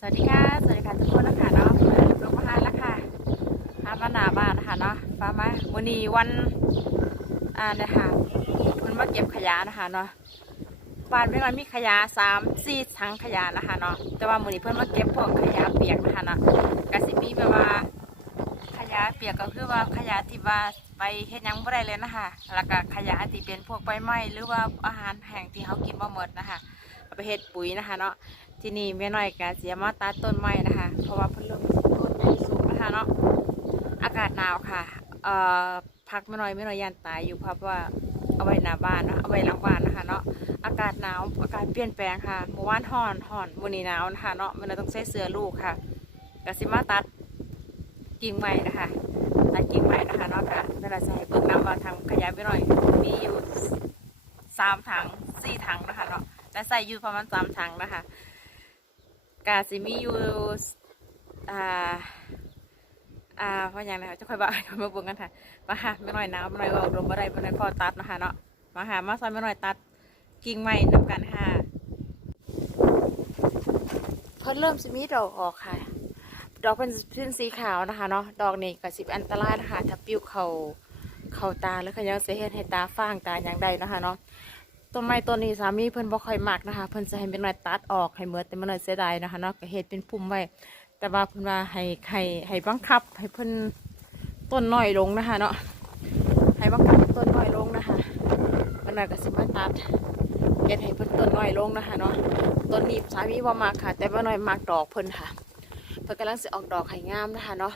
สวัสดีค่ะ สวัสดีค่ะทุกคนนะคะเนาะลงมาหาแล้วค่ะหามาหนาบ้านนะคะเนาะฟ้ามาวันนี้วันอ่าเนี่ยค่ะมันมาเก็บขยะนะคะเนาะบ้านเพื่อนมีขยะสามสี่ถังขยะนะคะเนาะแต่ว่ามื้อนี้เพื่อนมาเก็บพวกขยะเปียกนะคะเนาะกสิมีแบบว่าขยะเปียกก็คือว่าขยะที่ว่าไปเฮ็ดยังบ่ได้เลยนะคะแล้วก็ขยะที่เป็นพวกใบไม้หรือว่าอาหารแห้งที่เขากินบ่หมดนะคะ เอาไปเฮ็ดปุ๋ยนะคะเนาะที่นี่แม่น้อยกาเสียมาตัดต้นไม้นะคะ เพราะว่าเพิ่นเริ่มต้นใหญ่สูงนะคะเนาะอากาศหนาวค่ะเอ่อพักแม่น้อยแม่น้อยยันตายอยู่เพราะว่าเอาไว้หน้าบ้านเนาะเอาไว้หลังบ้านนะคะเนาะอากาศหนาวอากาศเปลี่ยนแปลงค่ะเมื่อวานร้อนร้อนวันนี้หนาวนะคะเนาะแม่น้อยต้องใส่เสื้อลูกค่ะกาสิมาตัดกิ่งไม้นะคะตัดกิ่งไม้นะคะเนาะค่ะแม่น้อยจะให้เบิ่งน้ำว่าทางขยายไปหน่อยมีอยู่สามถังสี่ถังนะคะ แต่ใส่อยู่ประมาณสามถังนะคะกาซิมีอยู่อ่าอ่าเพราะอย่างไรจะค่อยบอกมาบุกกันค่ะมาหาไม่น้อยหนาวไม่น้อยว่าลมอะไรไม่น้อยพอตัดนะคะเนาะมาหามาซอยไม่น้อยตัดกิ่งไม้นำกันค่ะเพิ่นเริ่มสิมีดอกออกค่ะ ดอกเป็นเป็นสีขาวนะคะเนาะดอกนี่ก็สิบอันตรายนะคะถ้าปิ้วเขาเข้าตาแล้วก็ยังเสียเห็นให้ตาฟ้างตาอย่างใดนะคะเนาะ ต้นไม้ต้นนี้สามีเพิ่นบ่ค่อยมักนะคะ เพิ่นจะให้เป็นหน่อยตัดออกให้เมื่อแต่มันหน่อยเสียดายนะคะเนาะก็เฮ็ดเป็นพุ่มไว้ แต่ว่าเพิ่นว่าให้ให้ให้บังคับ ให้เพิ่นต้นน้อยลงนะคะ เนาะให้บังคับต้นน้อยลงนะคะมันน่อยก็สิมาตัดเฮ็ดให้เพิ่นต้นน้อยลงนะคะเนาะต้นนี้สามีบ่มักค่ะ แต่ว่าน้อยมักดอกเพิ่นค่ะ เพิ่นกำลังสิออกดอกให้งามนะคะเนาะ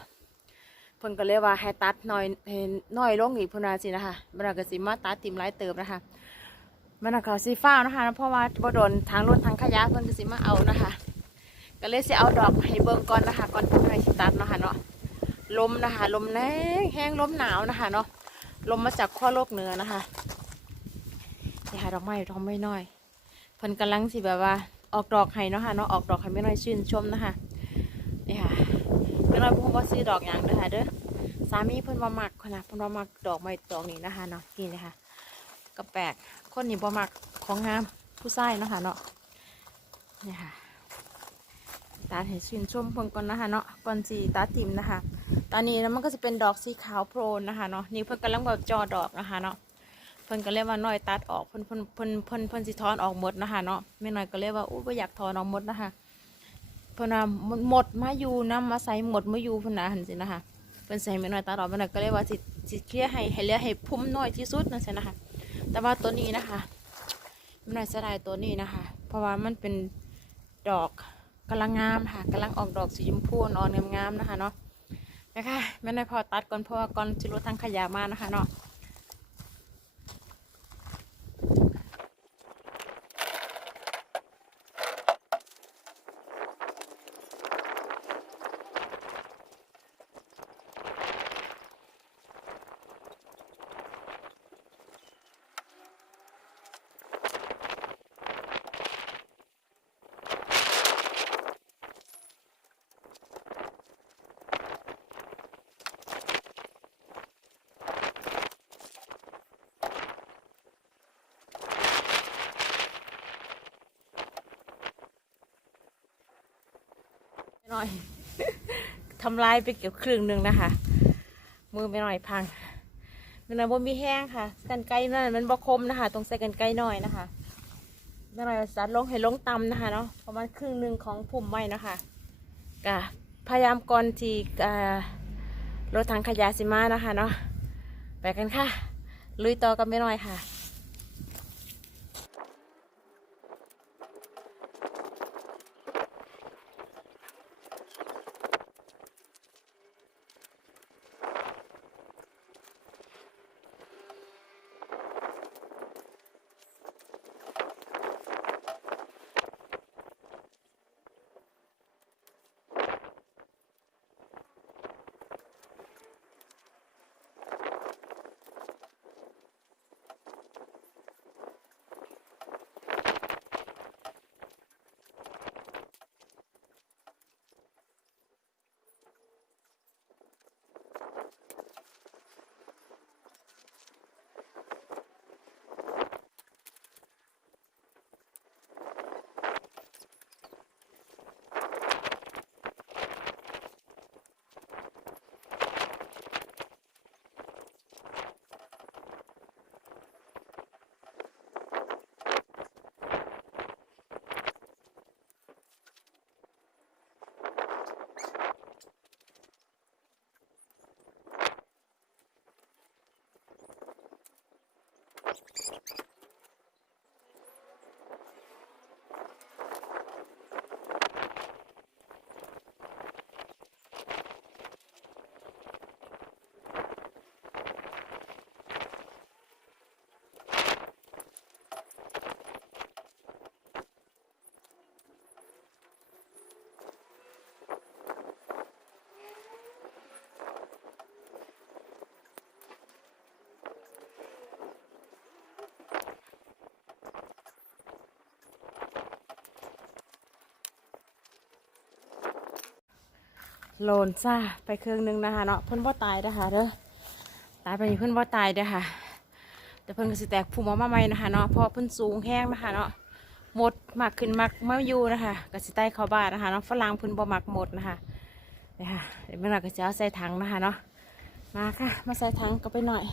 เพิ่นก็เลยว่าให้ตัดน้อยน้อยลงอีกเพิ่นว่าสินะคะมันน่อยก็สิมาตัดติ่มหลายเติบนะคะ มันก็สีฟ้านะคะเพราะว่าบ่โดนทางรถทางขยะเพิ่นก็สิมาเอานะคะ ก็เลยสิเอาดอกให้เบิ่งก่อนนะคะ ก่อนที่จะสิตัดนะคะเนาะลมนะคะ ลมแรงแห้งลมหนาวนะคะเนาะลมมาจากขั้วโลกเหนือนะคะนี่ค่ะดอกไม้ดอกไม้น้อยเพิ่นกำลังสิแบบว่าออกดอกให้เนาะค่ะเนาะออกดอกให้ไม่น้อยชื่นชมนะคะนี่ค่ะไม่น้อยพูดว่าซื้อดอกอย่างเด้อค่ะเด้อสามีเพิ่นว่ามักขนาดเพิ่นว่ามักดอกไม้ดอกนี้นะคะเนาะนี่นะคะ ก็แปลกคนนี่บ่มักของงามผู้ชายเนาะค่ะเนาะนี่ค่ะตาเห็นชื่นชมเพิ่งก่อนนะคะเนาะก่อนสีตาติ่มนะคะ ตอนนี้แล้วมันก็จะเป็นดอกสีขาวโพลนนะคะเนาะนี่เพิ่นกำลังแบบจอดอกนะคะเนาะเพิ่นก็เรียกว่าน้อยตัดออกเพิ่นเพิ่นเพิ่นเพิ่นเพิ่นสิถอนออกหมดนะคะเนาะไม่น้อยก็เรียกว่าอู้บ่อยากถอนออกหมดนะคะเพิ่นว่าหมดมาอยู่น้ำมาใส่หมดมาอยู่เพิ่นนะหันสินะคะเพิ่นใส่ไม่น้อยตัดออกไม่น้อยก็เรียกว่าสิสิเคลียร์ให้ให้เหลือให้พุ่มน้อยที่สุดนั่นสินะคะ แต่ว่าตัวนี้นะคะมันน่าเสียดายตัวนี้นะคะ เพราะว่ามันเป็นดอกกำลังงามค่ะกำลังออกดอกสีชมพูอ่อนงามๆนะคะเนาะนะคะไม่ได้พอตัดก่อนเพราะว่าก่อนจะรู้ทางขยะมานะคะเนาะ หน่อยทำลายไปเกือบครึ่งหนึ่งนะคะ มือไม่หน่อยพังมันนะบ่มีแห้งค่ะ กันไกลนั่นมันบ่คมนะคะต้องใส่กันไกลหน่อยนะคะไม่หน่อยสัดลงให้ลงต่ำนะคะเนาะประมาณครึ่งหนึ่งของพุ่มไม้นะคะกะพยายามก่อนที่รถทางขยะสิมานะคะเนาะไปกันค่ะ ลุยต่อกันไม่หน่อยค่ะ โลนซ่าไปเครื่องหนึงนะคะเนาะเพิ่นบ่ตายนะคะเด้อตายไปนี่เพิ่นบ่ตายเด้อค่ะ แต่เพิ่นก็สิแตกภูมิอมาใหม่นะคะเนาะเพราะเพิ่นสูงแห้งนะคะเนาะหมดมากขึ้นมากมาอยู่นะคะก็สิใต้เขาบ้านนะคะเนาะฝรั่งเพิ่นบ่มักหมดนะคะนี่ค่ะเดี๋ยวเมื่อไหร่ก็จะเอาใส่ถังนะคะเนาะมาค่ะ มาใส่ถังก็ไปหน่อย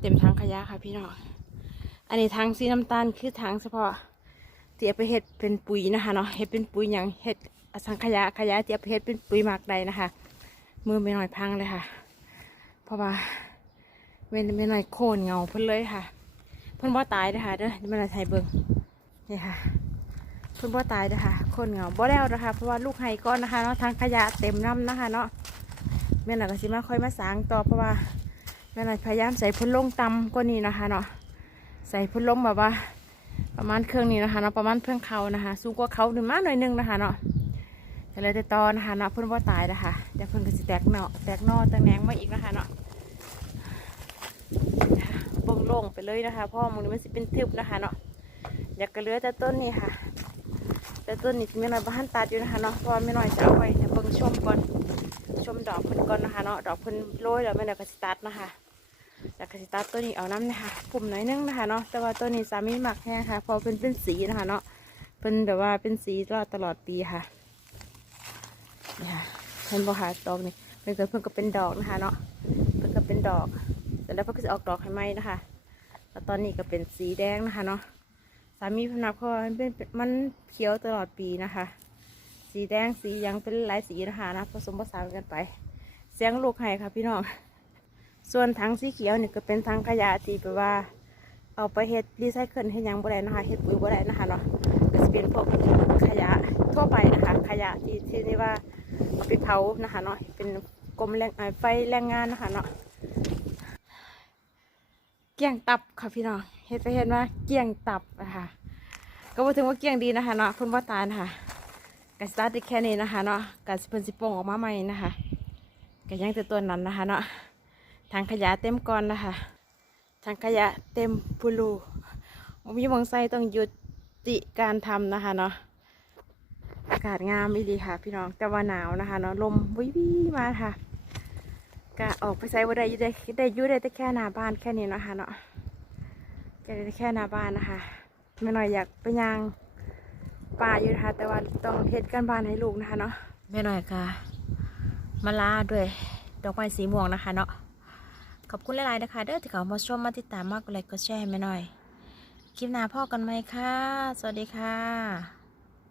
เต็มถังขยะค่ะพี่น้อง อันนี้ถังสีน้ำตาลคือถังเฉพาะที่เอาไปเฮ็ดเป็นปุ๋ยนะคะเนาะเฮ็ดเป็นปุ๋ยอย่างเฮ็ดอสังขยะขยะที่เอาไปเฮ็ดเป็นปุ๋ยหมักใดนะคะ มือไม่หน่อยพังเลยค่ะ เพราะว่าเว้นไม่หน่อยโค่นเงาเพิ่นเลยค่ะ เพิ่นบ่ตายเด้อค่ะเด้อนี่มันอะไทยเบิ่งนี่ค่ะเพิ่นบ่ตายเด้อค่ะโค่นเงาบ่แล้วนะคะ เพราะว่าลูกไห้ก้อนนะคะเนาะทางขยะเต็มน้ำนะคะ เนาะแม่น่ะก็สิมาค่อยมาสางต่อเพราะว่า แม่นายพยายามใส่พุ่นลงต่ำกว่านี้นะคะเนาะใส่พุ่นลงแบบว่า ประมาณเครื่องนี้นะคะเนาะประมาณเพื่องเขานะคะ สูงกว่าเขาหนึ่งมาหน่อยนึงนะคะเนาะแต่เลยแต่ตอนนะคะเนาะเพิ่นว่าตายนะคะเดี๋ยวเพิ่นก็สิแตกเนาะแตกนอแตกแหนงมาอีกนะคะเนาะเบิ่งโล่งไปเลยนะคะเพราะว่ามึงนี้มันสิเป็นทึบนะคะเนาะอยากกระเหลือแต่ต้นนี้ค่ะ แต่ต้นนี้ไม่น้อยบ้านตัดอยู่นะคะเนาะเพราะว่าไม่น้อยจะเอาไว้เดี๋ยวเบิ่งชมก่อนชมดอกเพิ่นก่อนนะคะเนาะดอกเพิ่นโรยแล้วแม่เดี๋ยก็สิตัดนะคะ แล้วก็สิตัดตัวนี้เอาน้ำนะคะกลุ่มหน่อยนึงนะคะเนาะแต่ว่าตัวนี้สามีหมักแห้งค่ะ พอเป็นเป็นสีนะคะเนาะเป็นแบบว่าเป็นสีตลอดตลอดปีค่ะนี่ค่ะเห็นบ่คะดอกนี่เป็นเกิดเพิ่นก็เป็นดอกนะคะเนาะเพิ่นก็เป็นดอกแต่แล้วเพิ่นก็จะออกดอกให้ไหมนะคะแล้วตอนนี้ก็เป็นสีแดงนะคะเนาะสามีพนักเพราะว่ามันเป็นมันเขียวตลอดปีนะคะ สีแดงสียังเป็นหลายสีนะคะนะผสมผสานกันไป เสียงลูกไห้ค่ะพี่น้อง ส่วนถังสีเขียวนี่ก็เป็นถังขยะที่แบบว่า เอาไปเฮ็ดรีไซเคิลให้ยังบ่ได้นะคะเฮ็ดปุ๋ยบ่ได้นะคะเนาะก็จะเป็นพวกขยะทั่วไปนะคะ ขยะที่ที่นี่ว่าเอาไปเผานะคะเนาะเป็นกรมแรงไฟแรงงานนะคะเนาะเกี่ยงตับค่ะพี่น้องเฮ็ดไปเฮ็ดมาเกี่ยงตับนะคะก็บ่ถึงว่าเกี่ยงดีนะคะเนาะเพิ่นบ่ตานะคะก็สตาร์ทแค่นี้นะคะเนาะก็สิเพิ่นสิปงออกมาใหม่นะคะก็ยังแต่ตัวนั้นนะคะเนาะ ทางขยะเต็มก่อนนะคะทางขยะเต็มพูลูมีมองใส่ต้องหยุดติการทำนะคะเนาะอากาศงามอีดีค่ะ พี่น้องแต่ว่าหนาวนะคะเนาะลมวิวีมาค่ะก็ออกไปใส่บ่ได้อยู่ได้ได้อยู่ได้แต่แค่หน้าบ้านแค่นี้นะคะเนาะจะได้แค่หน้าบ้านนะคะไม่น้อยอยากไปยางป่าอยู่นะคะแต่ว่าต้องเฮ็ดกันบ้านให้ลูกนะคะเนาะแม่หน่อยค่ะมาลาด้วย ดอกไม้สีม่วงนะคะเนาะ ขอบคุณหลายๆนะคะ เด้อที่เขามาชมมาติดตามมากกว่าไลค์ก็แชร์ให้แม่หน่อย คลิปหน้าพ่อกันไหมคะ สวัสดีค่ะ